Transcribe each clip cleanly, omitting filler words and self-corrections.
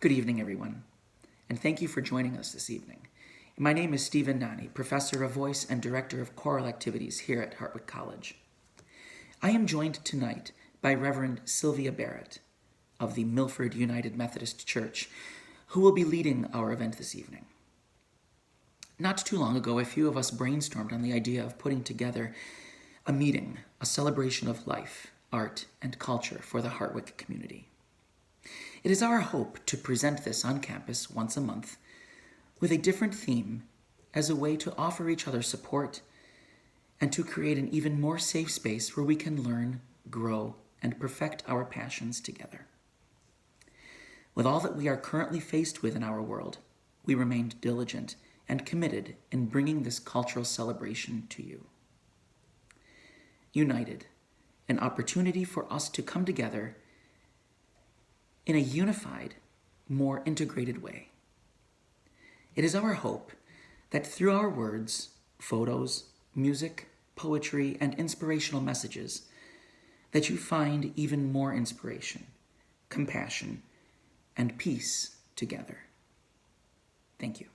Good evening, everyone, and thank you for joining us this evening. My name is Stephen Nani, Professor of Voice and Director of Choral Activities here at Hartwick College. I am joined tonight by Reverend Sylvia Barrett of the Milford United Methodist Church, who will be leading our event this evening. Not too long ago, a few of us brainstormed on the idea of putting together a meeting, a celebration of life, art, and culture for the Hartwick community. It is our hope to present this on campus once a month with a different theme as a way to offer each other support and to create an even more safe space where we can learn, grow, and perfect our passions together. With all that we are currently faced with in our world, we remained diligent and committed in bringing this cultural celebration to you. United, an opportunity for us to come together in a unified, more integrated way. It is our hope that through our words, photos, music, poetry, and inspirational messages, that you find even more inspiration, compassion, and peace together. Thank you.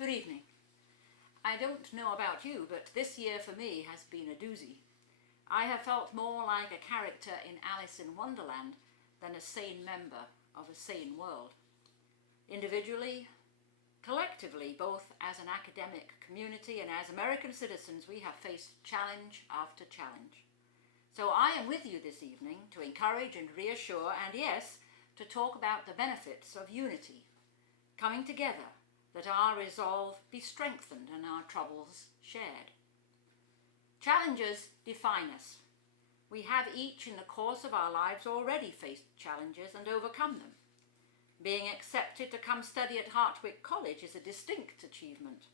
Good evening. I don't know about you, but this year for me has been a doozy. I have felt more like a character in Alice in Wonderland than a sane member of a sane world. Individually, collectively, both as an academic community and as American citizens, we have faced challenge after challenge. So I am with you this evening to encourage and reassure, and yes, to talk about the benefits of unity, coming together, that our resolve be strengthened and our troubles shared. Challenges define us. We have each in the course of our lives already faced challenges and overcome them. Being accepted to come study at Hartwick College is a distinct achievement.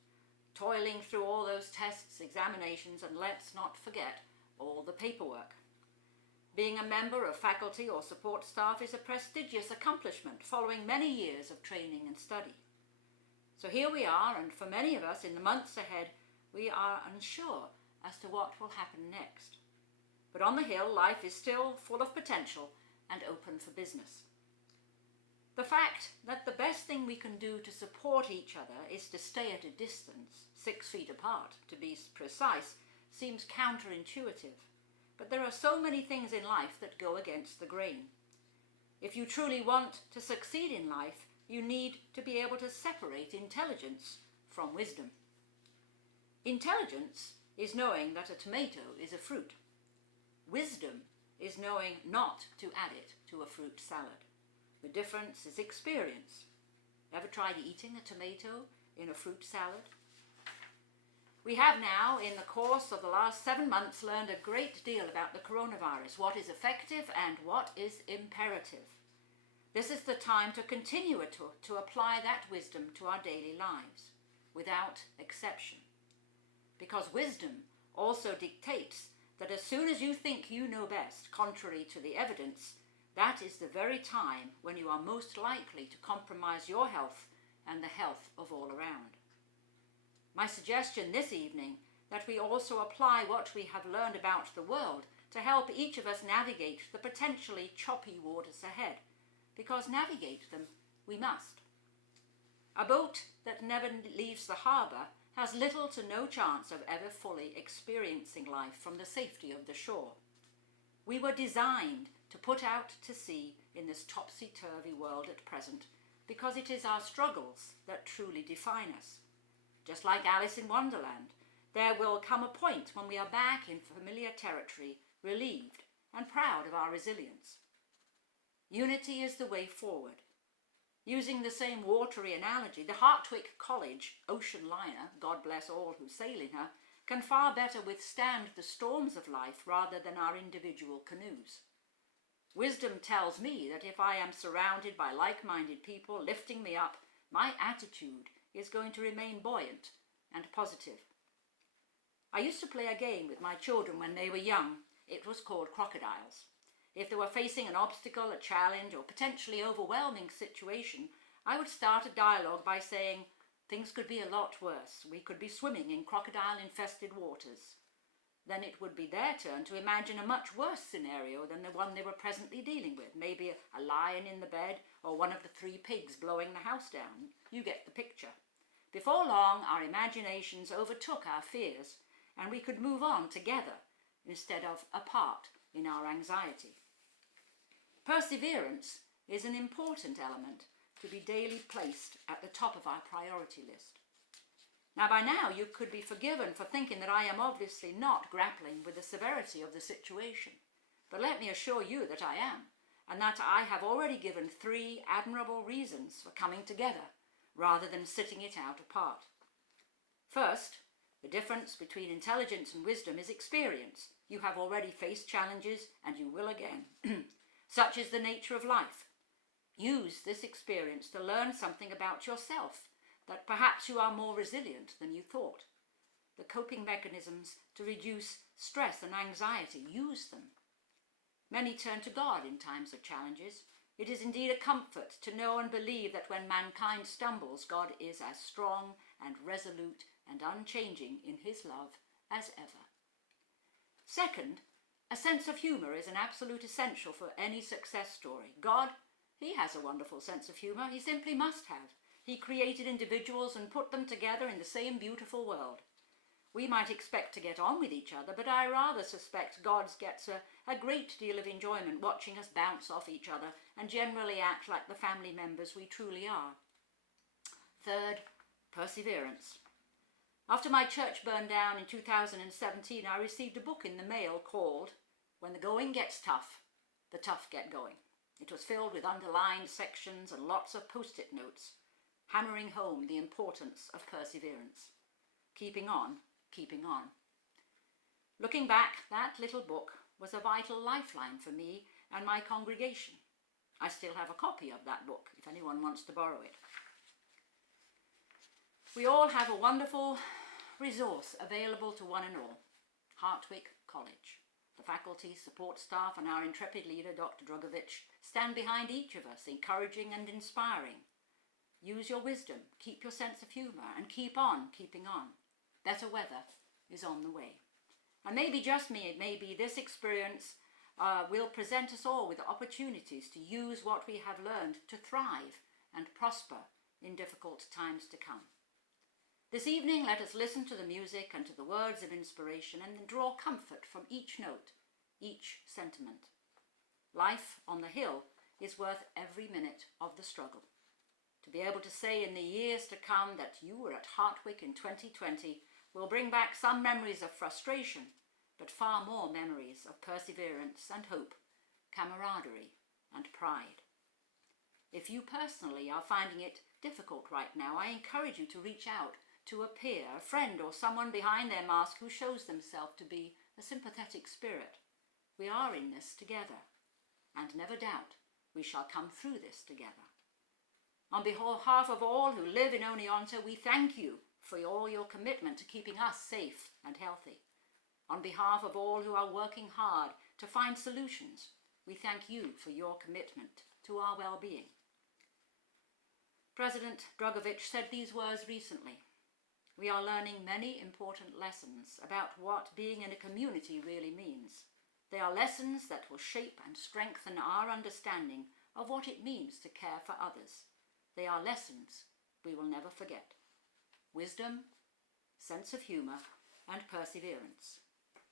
Toiling through all those tests, examinations, and let's not forget, all the paperwork. Being a member of faculty or support staff is a prestigious accomplishment following many years of training and study. So here we are, and for many of us in the months ahead, we are unsure as to what will happen next. But on the Hill, life is still full of potential and open for business. The fact that the best thing we can do to support each other is to stay at a distance, 6 feet apart to be precise, seems counterintuitive. But there are so many things in life that go against the grain. If you truly want to succeed in life, you need to be able to separate intelligence from wisdom. Intelligence is knowing that a tomato is a fruit. Wisdom is knowing not to add it to a fruit salad. The difference is experience. Ever tried eating a tomato in a fruit salad? We have now, in the course of the last 7 months, learned a great deal about the coronavirus, what is effective and what is imperative. This is the time to continue to apply that wisdom to our daily lives, without exception. Because wisdom also dictates that as soon as you think you know best, contrary to the evidence, that is the very time when you are most likely to compromise your health and the health of all around. My suggestion this evening that we also apply what we have learned about the world to help each of us navigate the potentially choppy waters ahead, because navigate them we must. A boat that never leaves the harbour has little to no chance of ever fully experiencing life from the safety of the shore. We were designed to put out to sea in this topsy-turvy world at present because it is our struggles that truly define us. Just like Alice in Wonderland, there will come a point when we are back in familiar territory, relieved and proud of our resilience. Unity is the way forward. Using the same watery analogy, the Hartwick College ocean liner, God bless all who sail in her, can far better withstand the storms of life rather than our individual canoes. Wisdom tells me that if I am surrounded by like-minded people lifting me up, my attitude is going to remain buoyant and positive. I used to play a game with my children when they were young. It was called crocodiles. If they were facing an obstacle, a challenge, or potentially overwhelming situation, I would start a dialogue by saying, things could be a lot worse. We could be swimming in crocodile-infested waters. Then it would be their turn to imagine a much worse scenario than the one they were presently dealing with. Maybe a lion in the bed, or one of the 3 pigs blowing the house down. You get the picture. Before long, our imaginations overtook our fears, and we could move on together instead of apart in our anxiety. Perseverance is an important element to be daily placed at the top of our priority list. Now, by now, you could be forgiven for thinking that I am obviously not grappling with the severity of the situation. But let me assure you that I am, and that I have already given 3 admirable reasons for coming together, rather than sitting it out apart. First, the difference between intelligence and wisdom is experience. You have already faced challenges, and you will again. Such is the nature of life. Use this experience to learn something about yourself, that perhaps you are more resilient than you thought. The coping mechanisms to reduce stress and anxiety, use them. Many turn to God in times of challenges. It is indeed a comfort to know and believe that when mankind stumbles, God is as strong and resolute and unchanging in his love as ever. Second, a sense of humour is an absolute essential for any success story. God, he has a wonderful sense of humour. He simply must have. He created individuals and put them together in the same beautiful world. We might expect to get on with each other, but I rather suspect God gets a great deal of enjoyment watching us bounce off each other and generally act like the family members we truly are. Third, perseverance. After my church burned down in 2017, I received a book in the mail called When the Going Gets Tough, the Tough Get Going. It was filled with underlined sections and lots of post-it notes, hammering home the importance of perseverance. Keeping on, keeping on. Looking back, that little book was a vital lifeline for me and my congregation. I still have a copy of that book if anyone wants to borrow it. We all have a wonderful resource available to one and all, Hartwick College. The faculty, support staff and our intrepid leader, Dr. Drogovich, stand behind each of us, encouraging and inspiring. Use your wisdom, keep your sense of humour, and keep on keeping on. Better weather is on the way. And maybe, just maybe, this experience will present us all with opportunities to use what we have learned to thrive and prosper in difficult times to come. This evening, let us listen to the music and to the words of inspiration and draw comfort from each note, each sentiment. Life on the hill is worth every minute of the struggle. To be able to say in the years to come that you were at Hartwick in 2020 will bring back some memories of frustration, but far more memories of perseverance and hope, camaraderie and pride. If you personally are finding it difficult right now, I encourage you to reach out to a peer, a friend, or someone behind their mask who shows themselves to be a sympathetic spirit. We are in this together, and never doubt we shall come through this together. On behalf of all who live in Oneonta, we thank you for all your commitment to keeping us safe and healthy. On behalf of all who are working hard to find solutions, we thank you for your commitment to our well-being. President Drogovich said these words recently. We are learning many important lessons about what being in a community really means. They are lessons that will shape and strengthen our understanding of what it means to care for others. They are lessons we will never forget. Wisdom, sense of humour, and perseverance.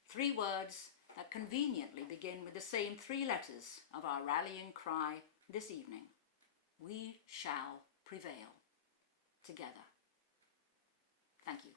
3 words that conveniently begin with the same 3 letters of our rallying cry this evening. We shall prevail together. Thank you.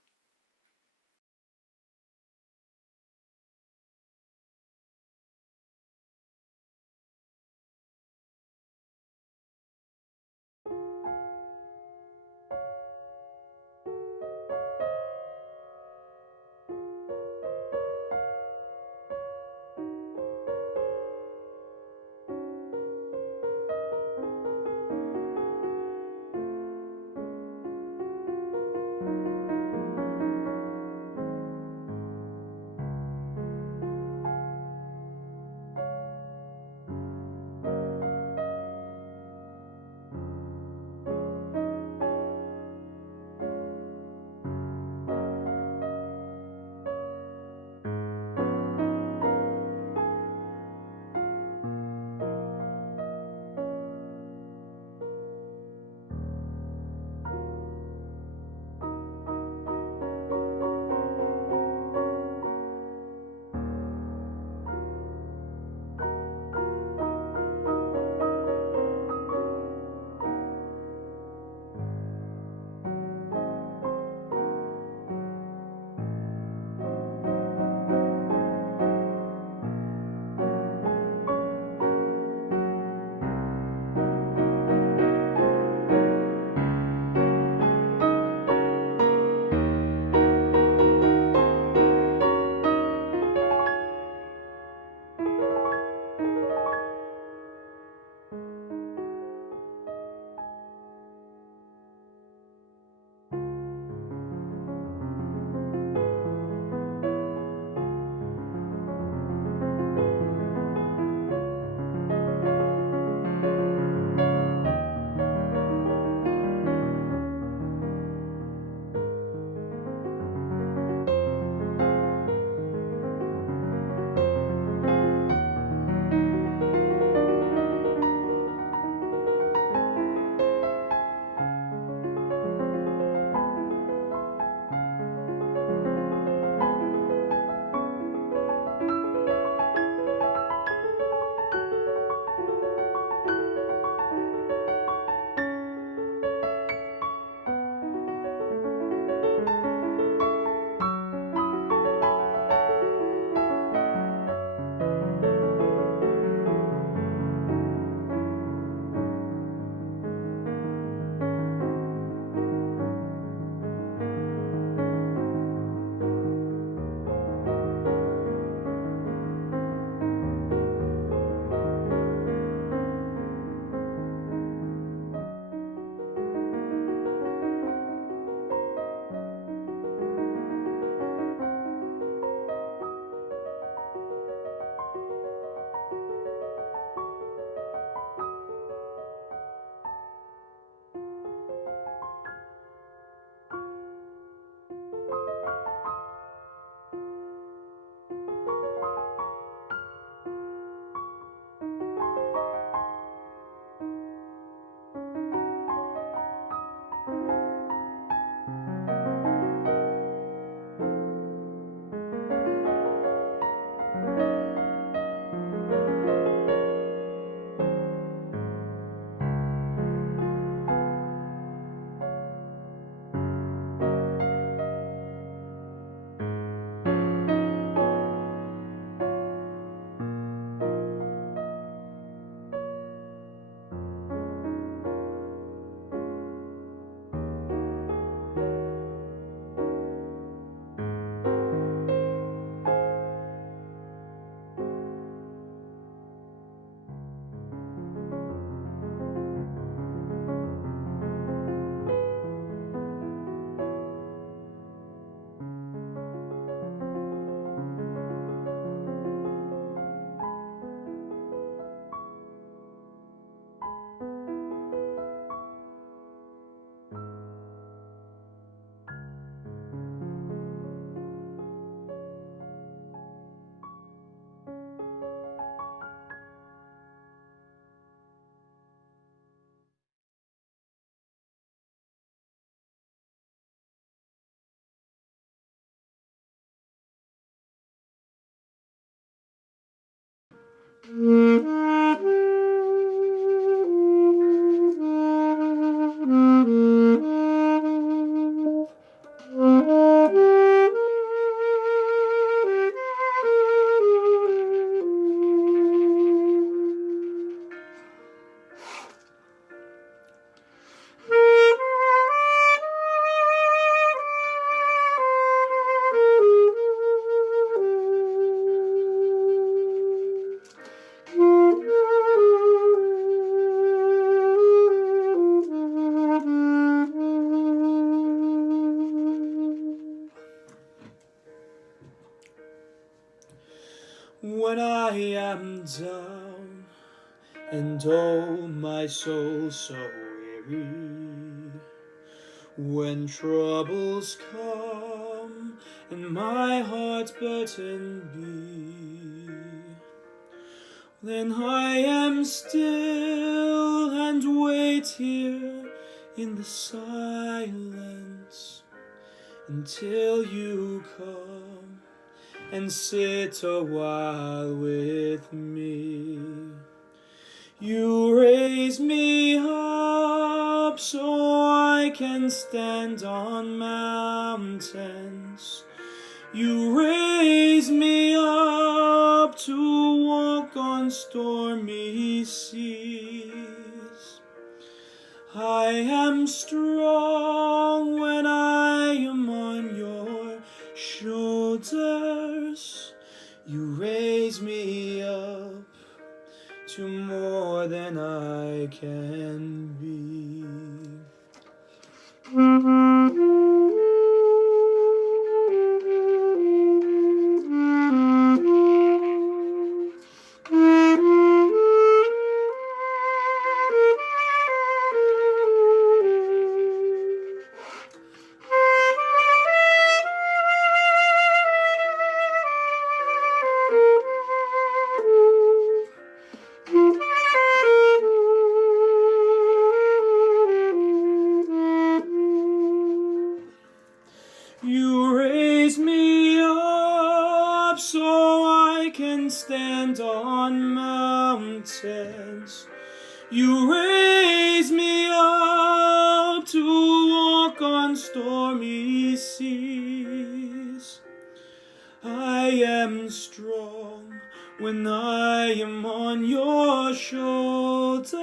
down, and oh, my soul so weary. When troubles come, and my heart's burden be, then I am still and wait here in the silence until you come and sit a while with me. You raise me up so I can stand on mountains. You raise me up to walk on stormy seas. I am strong when I am on your shoulders. You raise me up to more than I can be. You raise me up so I can stand on mountains. You raise me up to walk on stormy seas. I am strong when I am on your shoulders.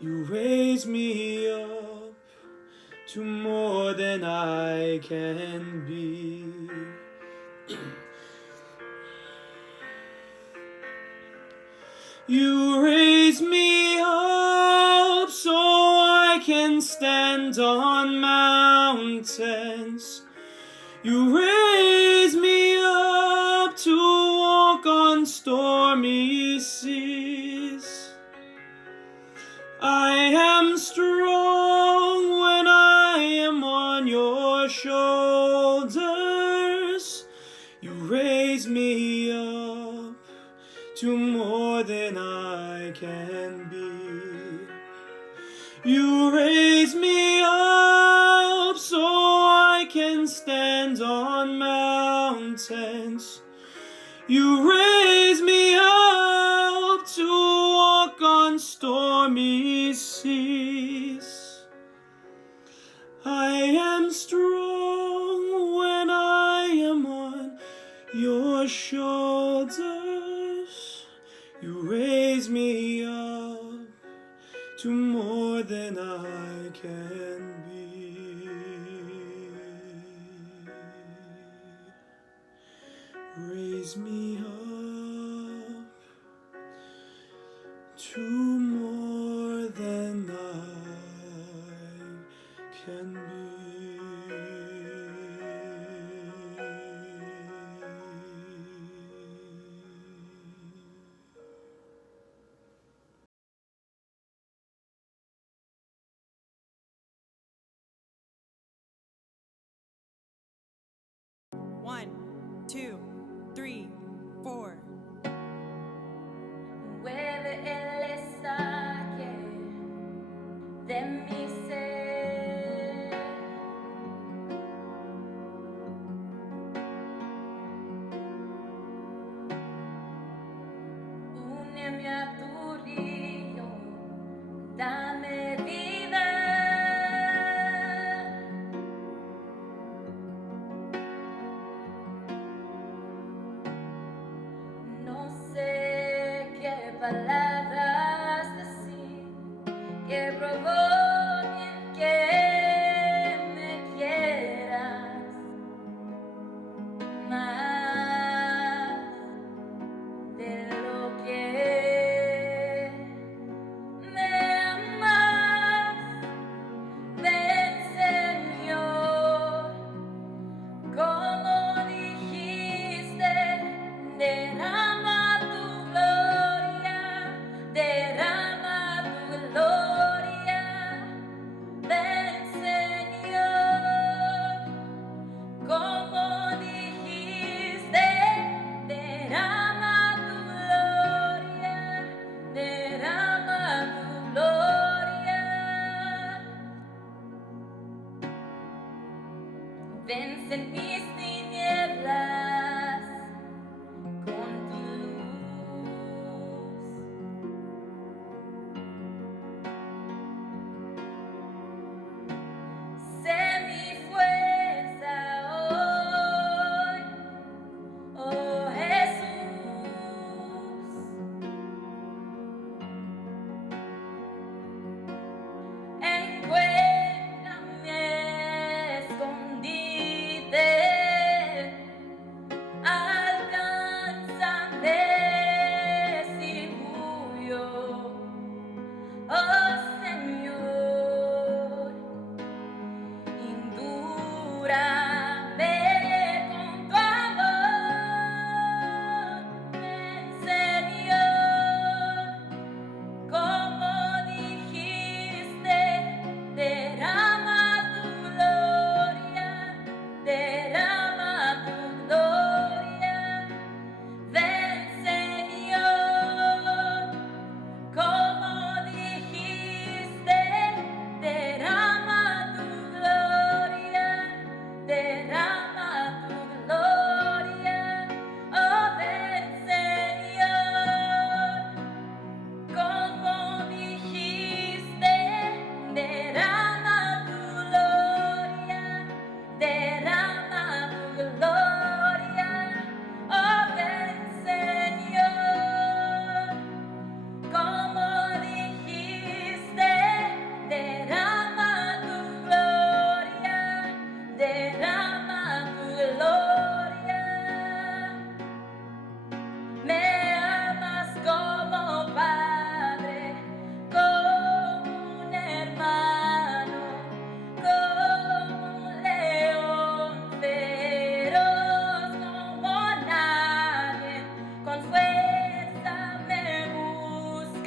You raise me up to more than I can be. You raise me up so I can stand on mountains. You raise me up to walk on stormy seas. I am strong when I am on your shoulders. You raise me up to more than I can be. You raise me up so I can stand on mountains. You raise me up to walk on stormy seas. I am strong when I am on your shoulders. You raise me up to more than I can be. Raise me up to more than I can be. One, two, 3, 4. Mueve el estaque de mi ser. Úneme a tu río, dame vida. No sé qué palabras decir que provoquen que me quieras más de lo que me amas. Ven, Señor, como dijiste, derrama tu gloria.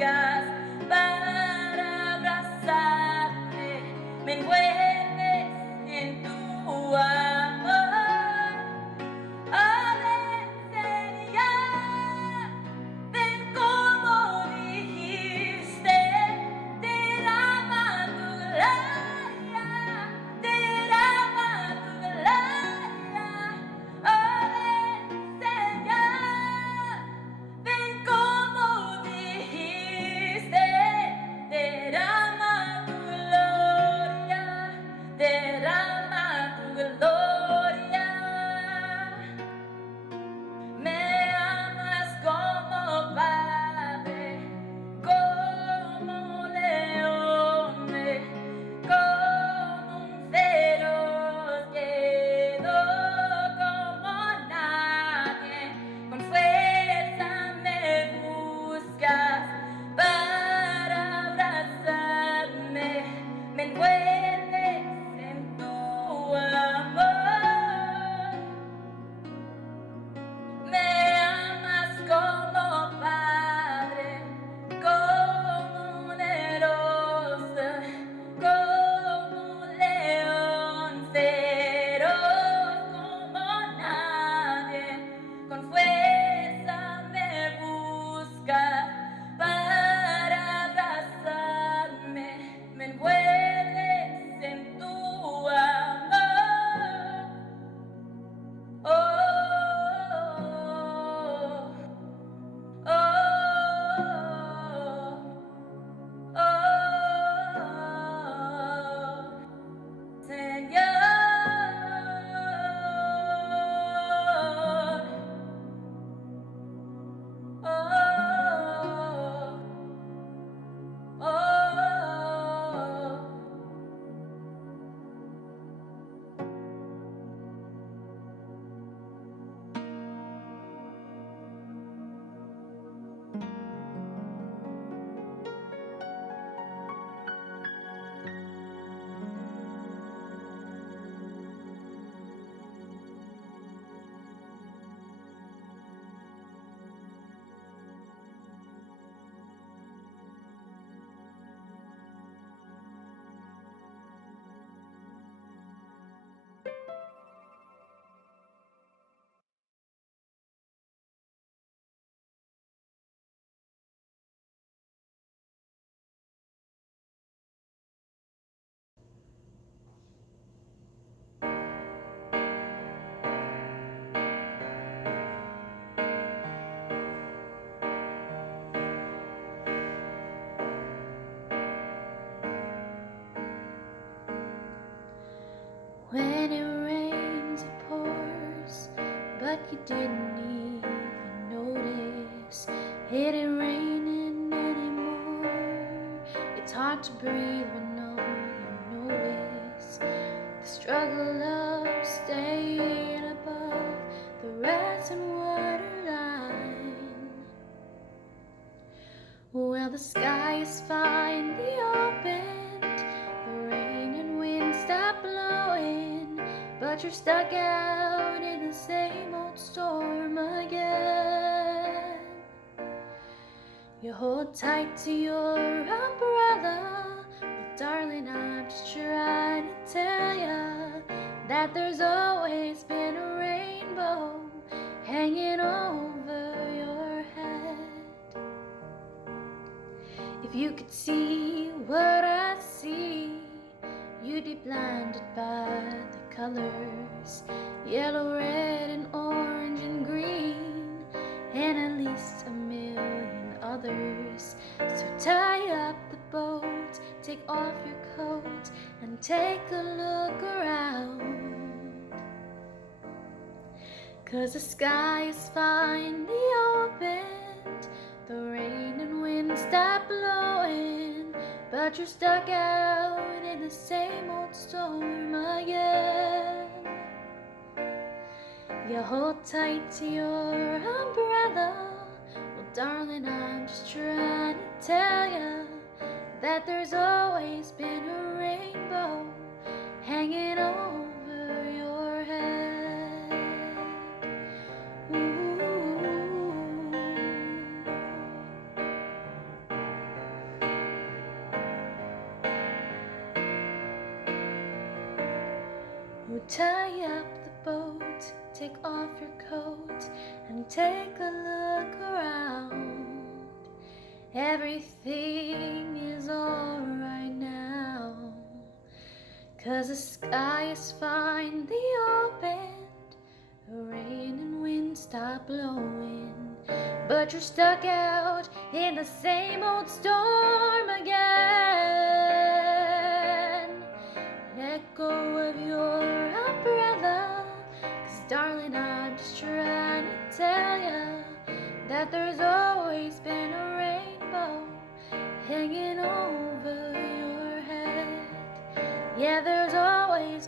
buscas para abrazarme, me envuelves en tu amor. Oh, ven, Señor, ven como dijiste, derrama tu gloria, derrama tu gloria. Oh, ven, Señor, ven como dijiste, derrama tu gloria, derrama tu gloria. Me amas como padre, como león, como un feroz quedo como nadie. Con fuerza me buscas para abrazarme, me envuelves en tu amor. Me amas como padre, como generosa, como un león feroz como nadie. Con fuerza me buscas para abrazarme, me envuelves en tu amor. Oh, oh, oh, Señor. Oh, oh. When it rains, it pours, but you didn't even notice. It ain't raining anymore. It's hard to breathe when all you notice the struggle of staying above the rats and water line. Well, the sky is finally opened, the rain and wind stop blowing, but you're stuck out in the same old storm again. You hold tight to your umbrella, well, darling, I'm just trying to tell ya that there's always been a rainbow hanging over your head. If you could see what I see, you'd be blinded by the colors, yellow, red, and orange, and green, and at least a million others. So tie up the boat, take off your coat, and take a look around. 'Cause the sky is finally opened, the rain and wind stop blowing, but you're stuck out in the same old storm again. You hold tight to your umbrella, well, darling, I'm just trying to tell ya that there's always been a rainbow hanging over your head. Ooh. Oh, tie up the boat, take off your coat, and take a look around. Everything is alright now, 'cause the sky is fine, the opened, the rain and wind stop blowing, but you're stuck out in the same old storm again. Let go of your umbrella, 'cause darling, I'm just trying to tell you that there's always been a rainbow hanging over your head. Yeah, there's always